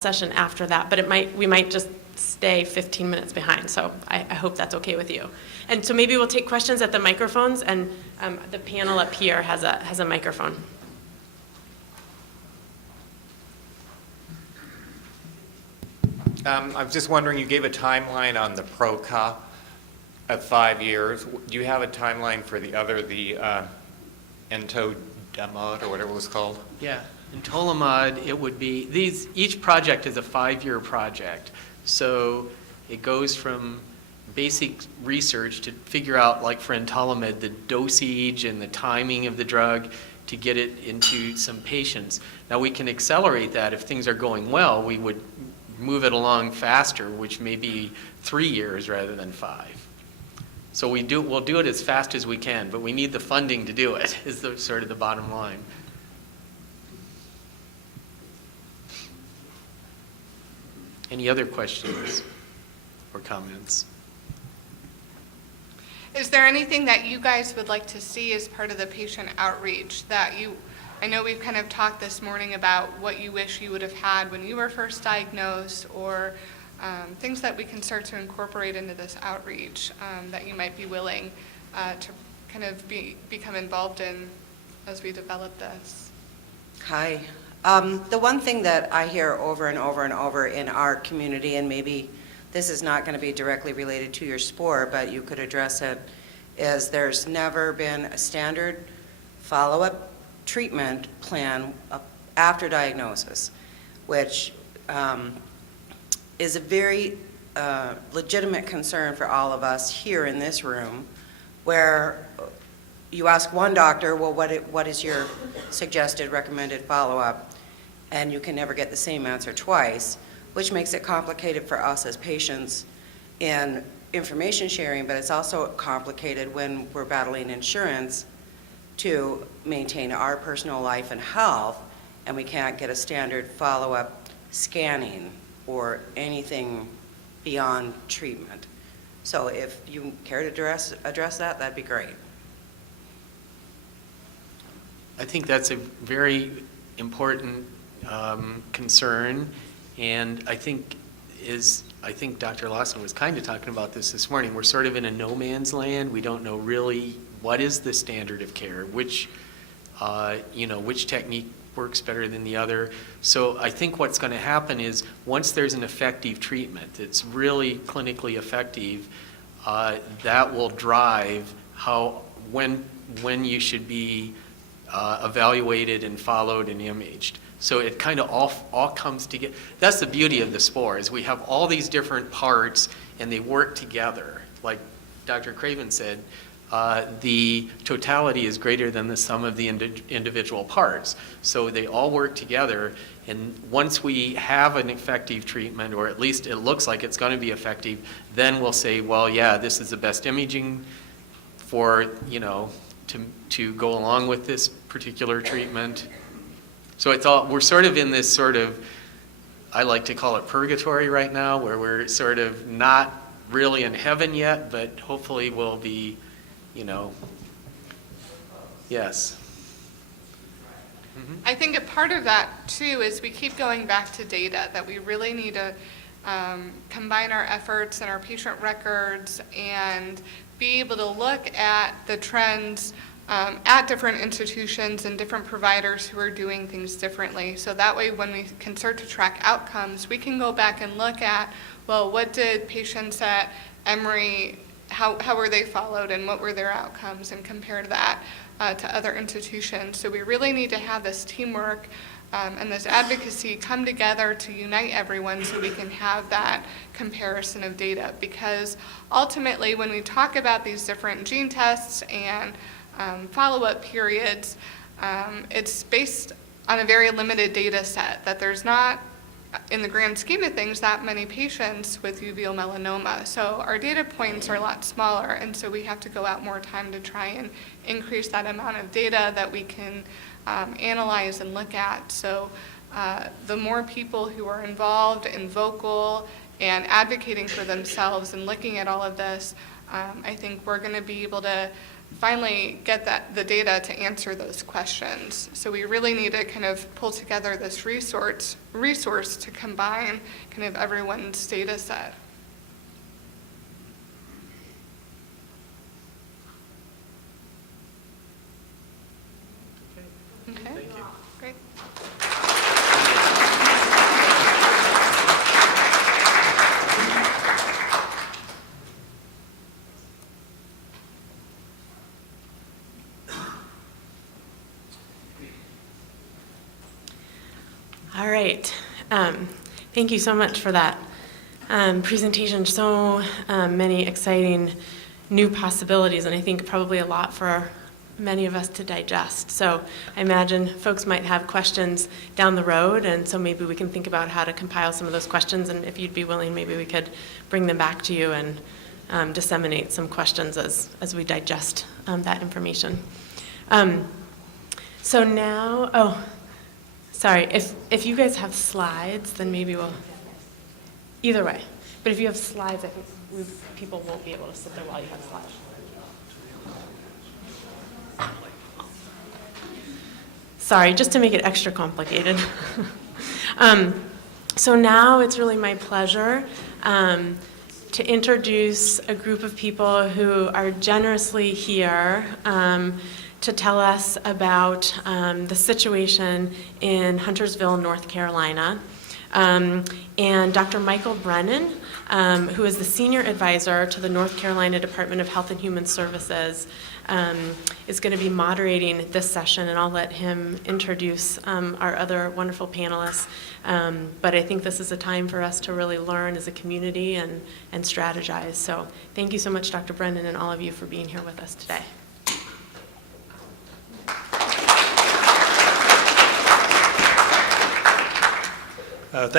session after that, but we might just stay 15 minutes behind, so I hope that's okay with you. And so maybe we'll take questions at the microphones, and the panel up here has a microphone. I was just wondering, you gave a timeline on the PROCA of 5 years. Do you have a timeline for the other, the entolimod, or whatever it was called? Yeah, entolimod, it would be, each project is a 5-year project. So it goes from basic research to figure out, like for entolimod, the dosage and the timing of the drug to get it into some patients. Now we can accelerate that if things are going well. We would move it along faster, which may be 3 years rather than 5. So we'll do it as fast as we can, but we need the funding to do it, is sort of the bottom line. Any other questions or comments? Is there anything that you guys would like to see as part of the patient outreach I know we've kind of talked this morning about what you wish you would have had when you were first diagnosed, or things that we can start to incorporate into this outreach that you might be willing to kind of become involved in as we develop this. Hi. The one thing that I hear over and over and over in our community, and maybe this is not going to be directly related to your SPORE, but you could address it, is there's never been a standard follow-up treatment plan after diagnosis, which is a very legitimate concern for all of us here in this room, where you ask one doctor, well, what is your suggested recommended follow-up? And you can never get the same answer twice, which makes it complicated for us as patients in information sharing, but it's also complicated when we're battling insurance to maintain our personal life and health, and we can't get a standard follow-up scanning or anything beyond treatment. So if you care to address that, that'd be great. I think that's a very important concern, and I think Dr. Lawson was kind of talking about this morning. We're sort of in a no man's land. We don't know really what is the standard of care, which technique works better than the other. So I think what's going to happen is once there's an effective treatment that's really clinically effective, that will drive when you should be evaluated and followed and imaged. So it kind of all comes together. That's the beauty of the SPORE, is we have all these different parts and they work together. Like Dr. Craven said, the totality is greater than the sum of the individual parts. So they all work together, and once we have an effective treatment, or at least it looks like it's going to be effective, then we'll say, well, yeah, this is the best imaging for, to go along with this particular treatment. So we're sort of in this sort of, I like to call it purgatory right now, where we're sort of not really in heaven yet, but hopefully we'll be, yes. Mm-hmm. I think a part of that too is we keep going back to data, that we really need to combine our efforts and our patient records and be able to look at the trends at different institutions and different providers who are doing things differently. So that way when we can start to track outcomes, we can go back and look at, well, what did patients at Emory, how were they followed and what were their outcomes, and compare that to other institutions. So we really need to have this teamwork and this advocacy come together to unite everyone so we can have that comparison of data. Because ultimately when we talk about these different gene tests and follow-up periods, it's based on a very limited data set, that there's not, in the grand scheme of things, that many patients with uveal melanoma. So our data points are a lot smaller, and so we have to go out more time to try and increase that amount of data that we can analyze and look at. So the more people who are involved and vocal and advocating for themselves and looking at all of this, I think we're going to be able to finally get the data to answer those questions. So we really need to kind of pull together this resource to combine kind of everyone's data set. Okay. Thank you. Great. All right. Thank you so much for that presentation. So many exciting new possibilities, and I think probably a lot for many of us to digest. So I imagine folks might have questions down the road, and so maybe we can think about how to compile some of those questions, and if you'd be willing, maybe we could bring them back to you and disseminate some questions as we digest that information. So now, sorry, if you guys have slides, then maybe we'll, either way. But if you have slides, I think people won't be able to sit there while you have slides. Sorry, just to make it extra complicated. So now it's really my pleasure to introduce a group of people who are generously here to tell us about the situation in Huntersville, North Carolina. And Dr. Michael Brennan, who is the Senior Advisor to the North Carolina Department of Health and Human Services, is going to be moderating this session, and I'll let him introduce our other wonderful panelists. But I think this is a time for us to really learn as a community and strategize. So thank you so much, Dr. Brennan, and all of you for being here with us today. Thank